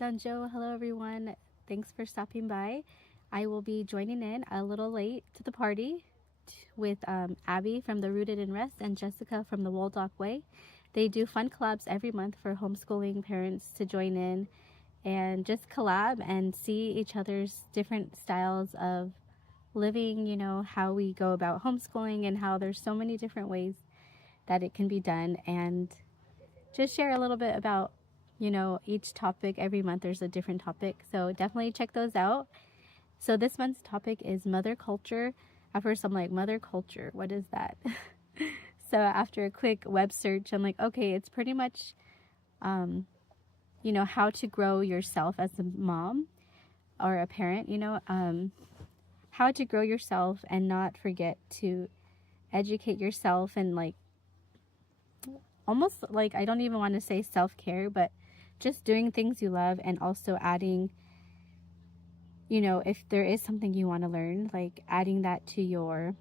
Danjo, hello everyone. Thanks for stopping by. I will be joining in a little late to the party with Abby from the Rooted in Rest and Jessica from the Waldock Way. They do fun collabs every month for homeschooling parents to join in and just collab and see each other's different styles of living, how we go about homeschooling and how there's so many different ways that it can be done, and just share a little bit about each topic. Every month there's a different topic, so definitely check those out. So this month's topic is mother culture. At first I'm like, mother culture, what is that? So after a quick web search, I'm like, okay, it's pretty much how to grow yourself as a mom or a parent, how to grow yourself and not forget to educate yourself, and like almost like, I don't even want to say self-care, but just doing things you love, and also adding, if there is something you want to learn, like adding that to your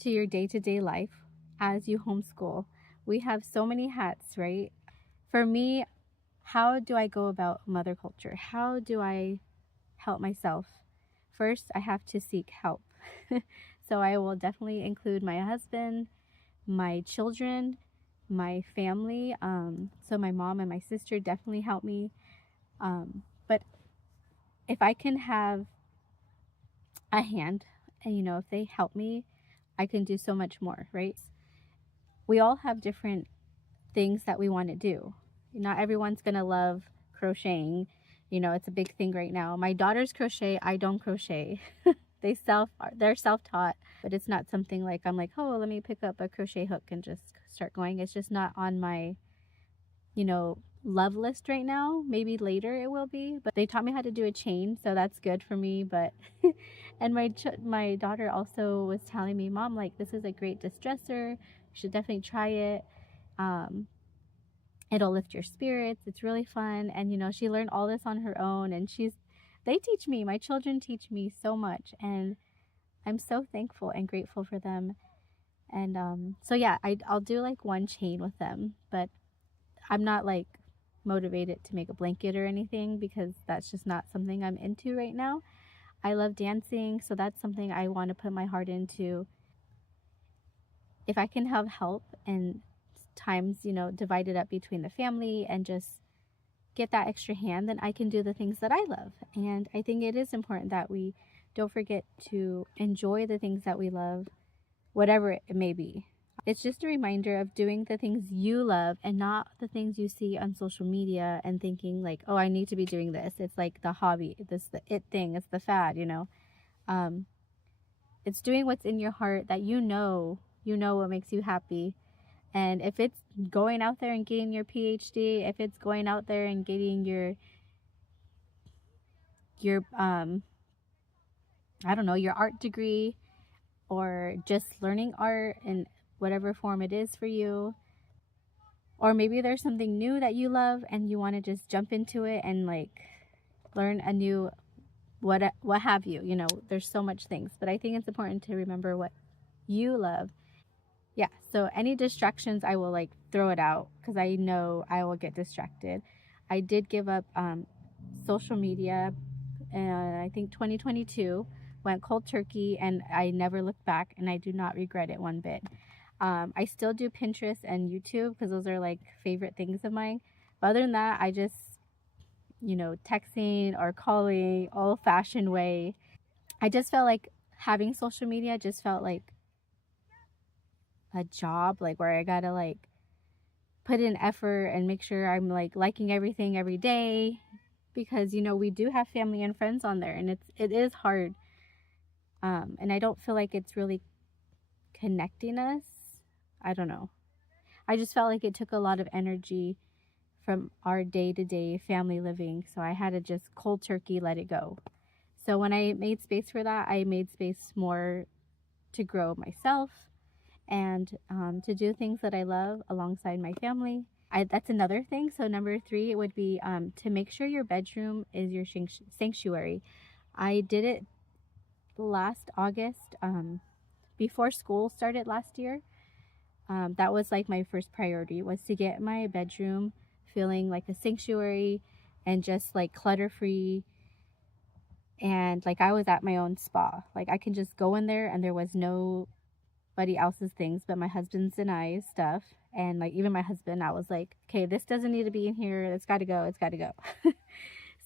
day-to-day life as you homeschool. We have so many hats, right? For me, how do I go about mother culture? How do I help myself? First, I have to seek help. So I will definitely include my husband, my children, my family. So my mom and my sister definitely help me. But if I can have a hand, and if they help me, I can do so much more, right? We all have different things that we want to do. Not everyone's gonna love crocheting. It's a big thing right now. My daughters crochet, I don't crochet. They're self-taught, but it's not something like I'm like, oh, let me pick up a crochet hook and just start going. It's just not on my love list right now. Maybe later it will be, but they taught me how to do a chain, so that's good for me. But and my daughter also was telling me, mom, like, this is a great distressor, you should definitely try it. It'll lift your spirits, it's really fun. And she learned all this on her own, and they teach me, my children teach me so much, and I'm so thankful and grateful for them. And so yeah, I'll do like one chain with them, but I'm not like motivated to make a blanket or anything, because that's just not something I'm into right now. I love dancing, so that's something I want to put my heart into. If I can have help and times, divided up between the family and just get that extra hand, then I can do the things that I love. And I think it is important that we don't forget to enjoy the things that we love, whatever it may be. It's just a reminder of doing the things you love and not the things you see on social media and thinking like, oh, I need to be doing this. It's like the hobby, the it thing, it's the fad, It's doing what's in your heart that what makes you happy. And if it's going out there and getting your PhD, if it's going out there and getting your I don't know, your art degree, or just learning art in whatever form it is for you, or maybe there's something new that you love and you want to just jump into it and like learn a new what have you, there's so much things. But I think it's important to remember what you love. Yeah, so any distractions, I will like throw it out, because I know I will get distracted. I did give up social media, and I think 2022 went cold turkey, and I never looked back, and I do not regret it one bit. I still do Pinterest and YouTube, because those are like favorite things of mine. But other than that, I just, texting or calling, old-fashioned way. I just felt like having social media just felt like a job, like where I gotta like put in effort and make sure I'm like liking everything every day, because we do have family and friends on there, and it is hard, and I don't feel like it's really connecting us. I don't know, I just felt like it took a lot of energy from our day-to-day family living, so I had to just cold turkey let it go. So when I made space for that, I made space more to grow myself and to do things that I love alongside my family. That's another thing. So number 3 would be to make sure your bedroom is your sanctuary. I did it last August, before school started last year. That was like my first priority, was to get my bedroom feeling like a sanctuary and just like clutter free. And like I was at my own spa. Like I can just go in there and there was nobody else's things but my husband's and I's stuff. And like even my husband, I was like, okay, this doesn't need to be in here. It's got to go. It's got to go.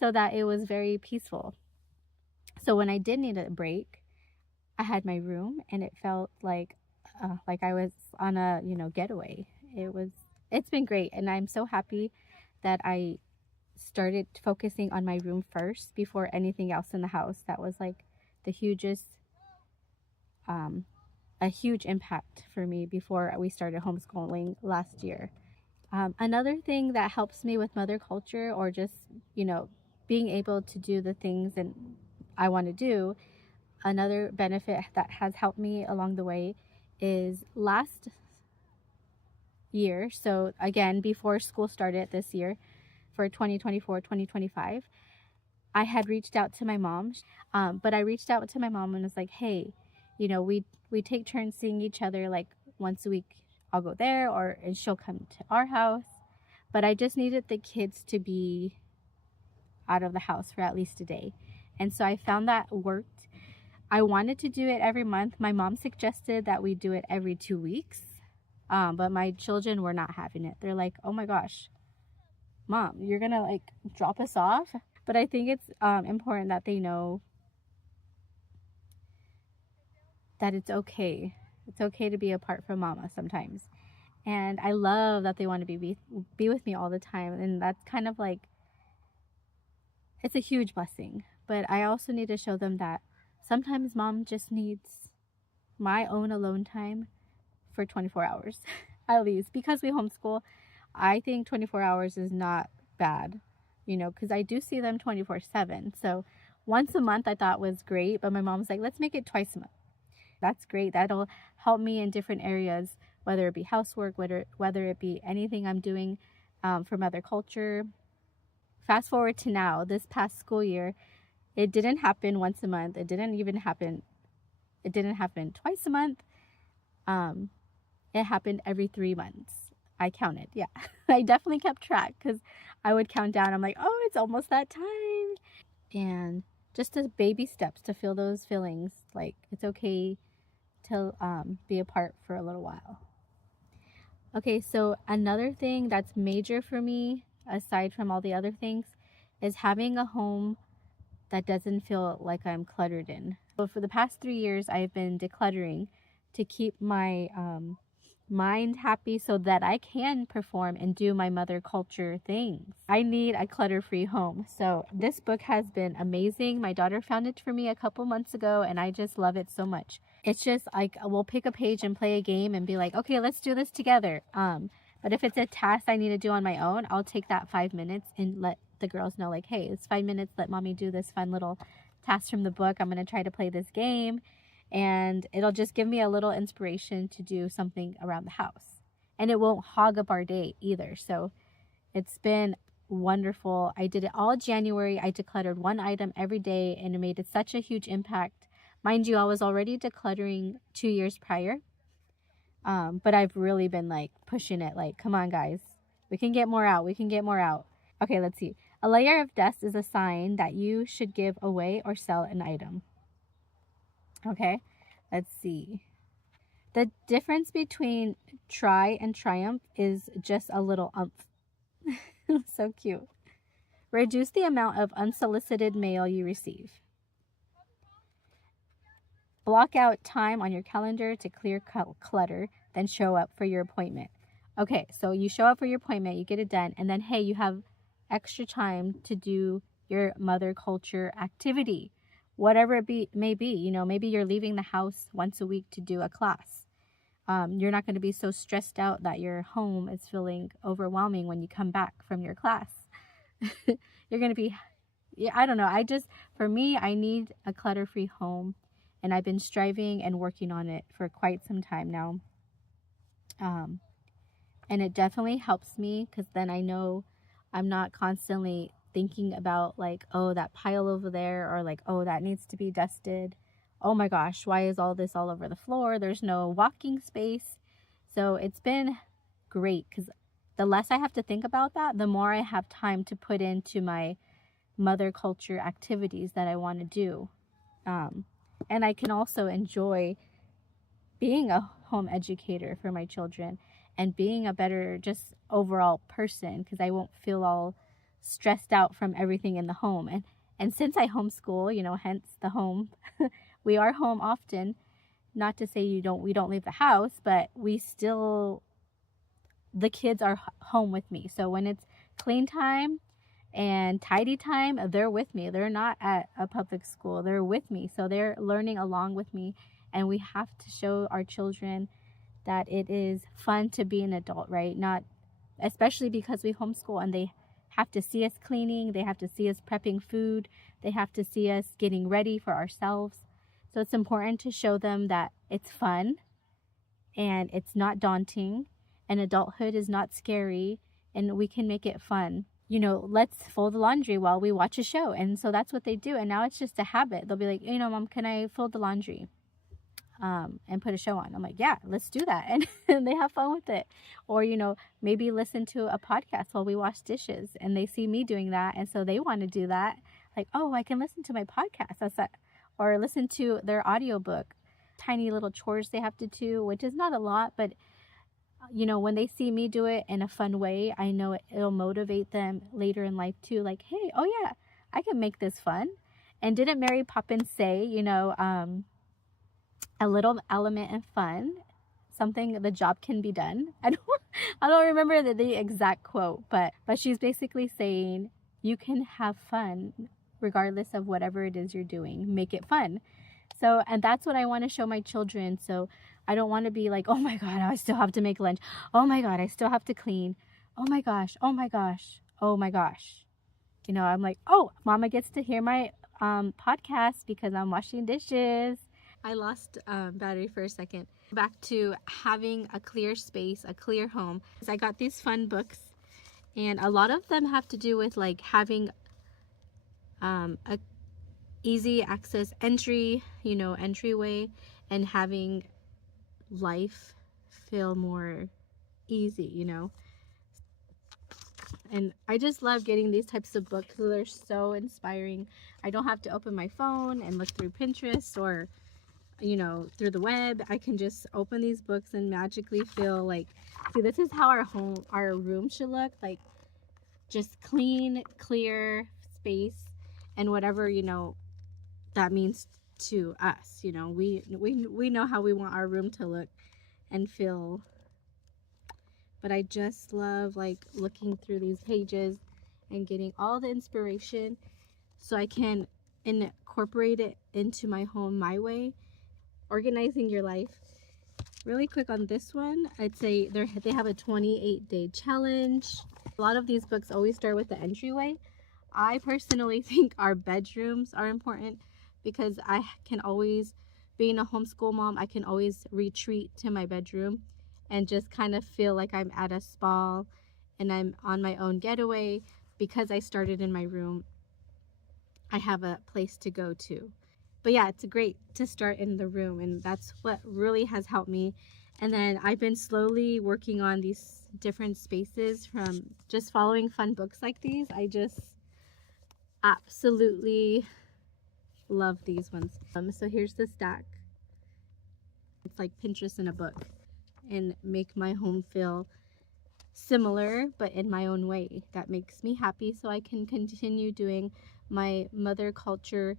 So that it was very peaceful. So when I did need a break, I had my room and it felt like I was on a, getaway. It's been great. And I'm so happy that I started focusing on my room first before anything else in the house. That was like the hugest, a huge impact for me before we started homeschooling last year. Another thing that helps me with mother culture, or just, being able to do the things that I want to do, another benefit that has helped me along the way is last year. So again, before school started this year for 2024-2025, I had reached out to my mom. But I reached out to my mom and was like, hey, we take turns seeing each other like once a week. I'll go there and she'll come to our house. But I just needed the kids to be out of the house for at least a day. And so I found that worked. I wanted to do it every month. My mom suggested that we do it every 2 weeks. But my children were not having it. They're like, oh my gosh, Mom, you're gonna like drop us off? But I think it's important that they know that it's okay. It's okay to be apart from mama sometimes. And I love that they want to be with me all the time. And that's kind of like, it's a huge blessing. But I also need to show them that sometimes mom just needs my own alone time for 24 hours at least. Because we homeschool, I think 24 hours is not bad, because I do see them 24/7. So once a month I thought was great, but my mom's like, let's make it twice a month. That's great. That'll help me in different areas, whether it be housework, whether it be anything I'm doing for mother culture. Fast forward to now, this past school year, it didn't happen once a month. It didn't happen twice a month. It happened every 3 months. I counted. Yeah, I definitely kept track because I would count down. I'm like, oh, it's almost that time. And just as baby steps to feel those feelings, like it's okay to be apart for a little while. Okay, so another thing that's major for me, aside from all the other things, is having a home that doesn't feel like I'm cluttered in. So for the past 3 years, I've been decluttering to keep my mind happy so that I can perform and do my mother culture things. I need a clutter-free home. So this book has been amazing. My daughter found it for me a couple months ago and I just love it so much. It's just like we'll pick a page and play a game and be like, okay, let's do this together. But if it's a task I need to do on my own, I'll take that 5 minutes and let the girls know like, hey, it's 5 minutes. Let mommy do this fun little task from the book. I'm going to try to play this game. And it'll just give me a little inspiration to do something around the house. And it won't hog up our day either. So it's been wonderful. I did it all January. I decluttered one item every day and it made such a huge impact. Mind you, I was already decluttering 2 years prior. But I've really been like pushing it like, come on guys, we can get more out. We can get more out. Okay, let's see. A layer of dust is a sign that you should give away or sell an item. Okay, let's see. The difference between try and triumph is just a little umph. So cute. Reduce the amount of unsolicited mail you receive. Block out time on your calendar to clear clutter, then show up for your appointment. Okay, so you show up for your appointment, you get it done, and then, hey, you have extra time to do your mother culture activity. Whatever it may be, maybe you're leaving the house once a week to do a class. You're not going to be so stressed out that your home is feeling overwhelming when you come back from your class. You're going to be, I don't know. For me, I need a clutter-free home, and I've been striving and working on it for quite some time now. And it definitely helps me because then I know I'm not constantly thinking about like, oh, that pile over there, or like, oh, that needs to be dusted. Oh my gosh, why is all this all over the floor? There's no walking space. So it's been great because the less I have to think about that, the more I have time to put into my mother culture activities that I want to do. And I can also enjoy being a home educator for my children and being a better just overall person, because I won't feel all stressed out from everything in the home. And since I homeschool, hence the home, we are home often. Not to say we don't leave the house, but the kids are home with me. So when it's clean time and tidy time, they're with me. They're not at a public school. They're with me. So they're learning along with me. And we have to show our children that it is fun to be an adult, right? Not, especially because we homeschool and they have to see us cleaning. They have to see us prepping food. They have to see us getting ready for ourselves. So it's important to show them that it's fun and it's not daunting, and adulthood is not scary, and we can make it fun. Let's fold the laundry while we watch a show. And so that's what they do. And now it's just a habit. They'll be like, Mom, can I fold the laundry? And put a show on. I'm like, yeah, let's do that. And they have fun with it. Or, maybe listen to a podcast while we wash dishes, and they see me doing that. And so they want to do that. Like, oh, I can listen to my podcast. That's that. Or listen to their audiobook. Tiny little chores they have to do, which is not a lot, but when they see me do it in a fun way, I know it'll motivate them later in life too. Like, hey, oh yeah, I can make this fun. And didn't Mary Poppins say, a little element of fun, something, the job can be done? I don't remember the exact quote, but she's basically saying you can have fun regardless of whatever it is you're doing. Make it fun. So, and that's what I want to show my children. So I don't want to be like, oh my God, I still have to make lunch. Oh my God, I still have to clean. Oh my gosh, oh my gosh, oh my gosh. I'm like, oh, Mama gets to hear my podcast because I'm washing dishes. I lost battery for a second. Back to having a clear space, a clear home. I got these fun books, and a lot of them have to do with like having a easy access entryway, and having life feel more easy, And I just love getting these types of books. They're so inspiring. I don't have to open my phone and look through Pinterest or through the web. I can just open these books and magically feel like, see, this is how our room should look like. Just clean, clear space, and whatever that means to us. We know how we want our room to look and feel. But I just love like looking through these pages and getting all the inspiration so I can incorporate it into my home my way. Organizing your life. Really quick on this one, I'd say they have a 28-day challenge. A lot of these books always start with the entryway. I personally think our bedrooms are important because I can always, being a homeschool mom, I can always retreat to my bedroom and just kind of feel like I'm at a spa and I'm on my own getaway. Because I started in my room, I have a place to go to. But yeah, it's great to start in the room, and that's what really has helped me. And then I've been slowly working on these different spaces from just following fun books like these. I just absolutely love these ones. So here's the stack. It's like Pinterest in a book, and make my home feel similar but in my own way. That makes me happy, so I can continue doing my mother culture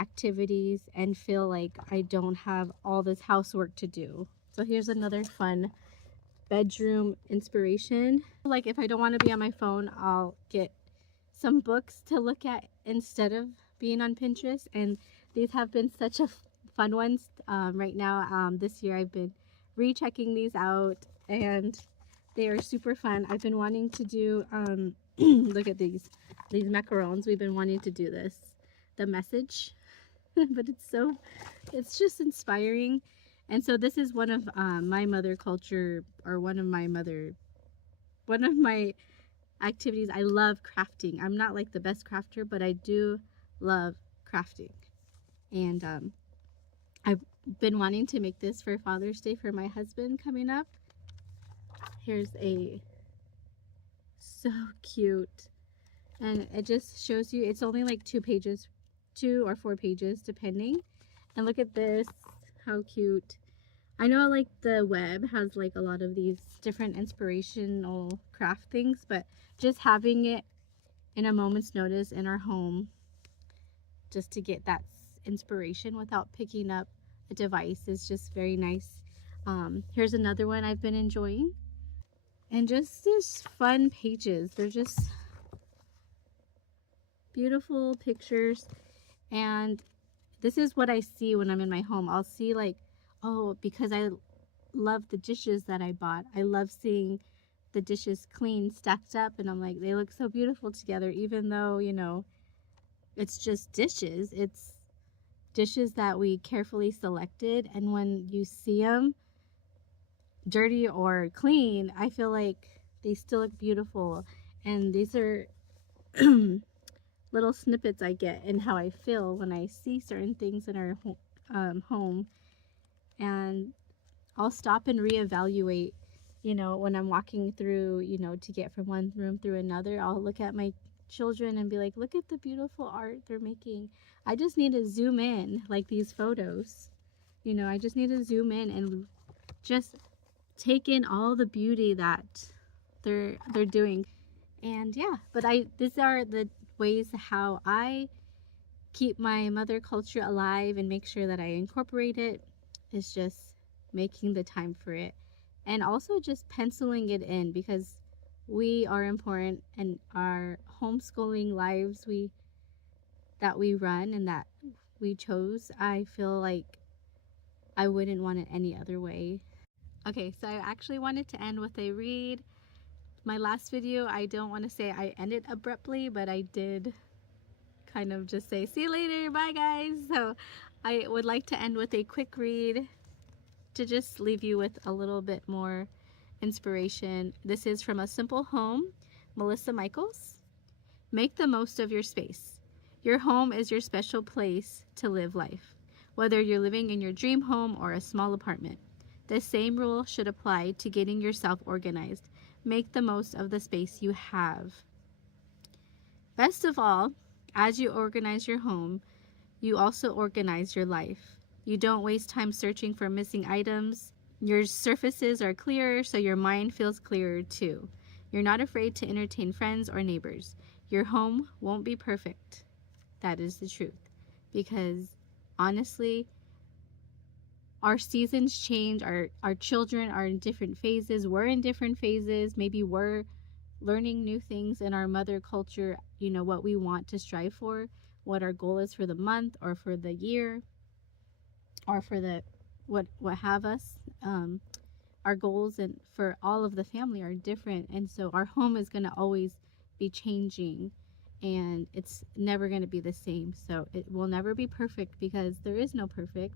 activities and feel like I don't have all this housework to do. So here's another fun bedroom inspiration. Like if I don't want to be on my phone, I'll get some books to look at instead of being on Pinterest, and these have been such a fun ones right now. This year I've been rechecking these out, and they are super fun. I've been wanting to do look at these macarons. We've been wanting to do this, the message. But it's just inspiring. And so this is one of my mother culture, or one of my activities. I love crafting. I'm not like the best crafter, but I do love crafting. And I've been wanting to make this for Father's Day for my husband coming up. Here's a so cute. And it just shows you, it's only like 2 or 4 pages depending. And look at this, how cute. I know like the web has like a lot of these different inspirational craft things, but just having it in a moment's notice in our home just to get that inspiration without picking up a device is just very nice. Here's another one I've been enjoying. And just this fun pages. They're just beautiful pictures. And this is what I see when I'm in my home. I'll see like, oh, because I love the dishes that I bought. I love seeing the dishes clean, stacked up, and I'm like, they look so beautiful together, even though, you know, it's just dishes. It's dishes that we carefully selected, and when you see them dirty or clean, I feel like they still look beautiful. And these are little snippets I get in how I feel when I see certain things in our home. And I'll stop and reevaluate, you know, when I'm walking through, you know, to get from one room through another. I'll look at my children and be like, look at the beautiful art they're making. I just need to zoom in, like these photos, you know, I just need to zoom in and just take in all the beauty that they're doing. And yeah, but these are the ways how I keep my mother culture alive and make sure that I incorporate it. Is just making the time for it, and also just penciling it in, because we are important, and our homeschooling lives that we run and that we chose, I feel like I wouldn't want it any other way. Okay, so I actually wanted to end with a read. My last video, I don't want to say I ended abruptly, but I did kind of just say, see you later, bye guys. So I would like to end with a quick read to just leave you with a little bit more inspiration. This is from A Simple Home, Melissa Michaels. Make the most of your space. Your home is your special place to live life, whether you're living in your dream home or a small apartment. The same rule should apply to getting yourself organized. Make the most of the space you have. Best of all, as you organize your home, you also organize your life. You don't waste time searching for missing items. Your surfaces are clearer, so your mind feels clearer too. You're not afraid to entertain friends or neighbors. Your home won't be perfect. That is the truth. Because honestly, our seasons change, our children are in different phases, we're in different phases, maybe we're learning new things in our mother culture, you know, what we want to strive for, what our goal is for the month or for the year or for the what have us. Our goals and for all of the family are different, and so our home is going to always be changing, and it's never going to be the same. So it will never be perfect, because there is no perfect.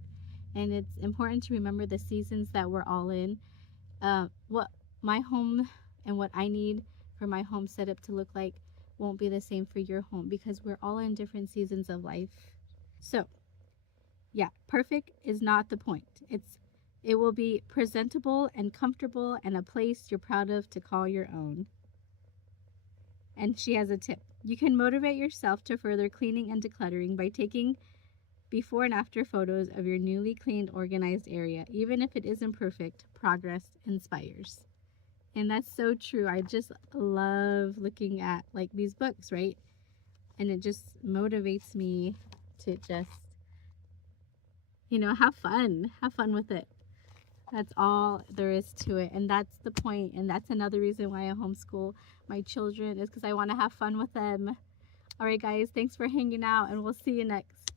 And it's important to remember the seasons that we're all in. What my home and what I need for my home setup to look like won't be the same for your home, because we're all in different seasons of life. So yeah, perfect is not the point. It will be presentable and comfortable and a place you're proud of to call your own. And she has a tip. You can motivate yourself to further cleaning and decluttering by taking before and after photos of your newly cleaned, organized area. Even if it isn't perfect, progress inspires. And that's so true. I just love looking at like these books, right? And it just motivates me to just, you know, have fun with it. That's all there is to it. And that's the point. And that's another reason why I homeschool my children, is because I want to have fun with them. All right, guys, thanks for hanging out, and we'll see you next.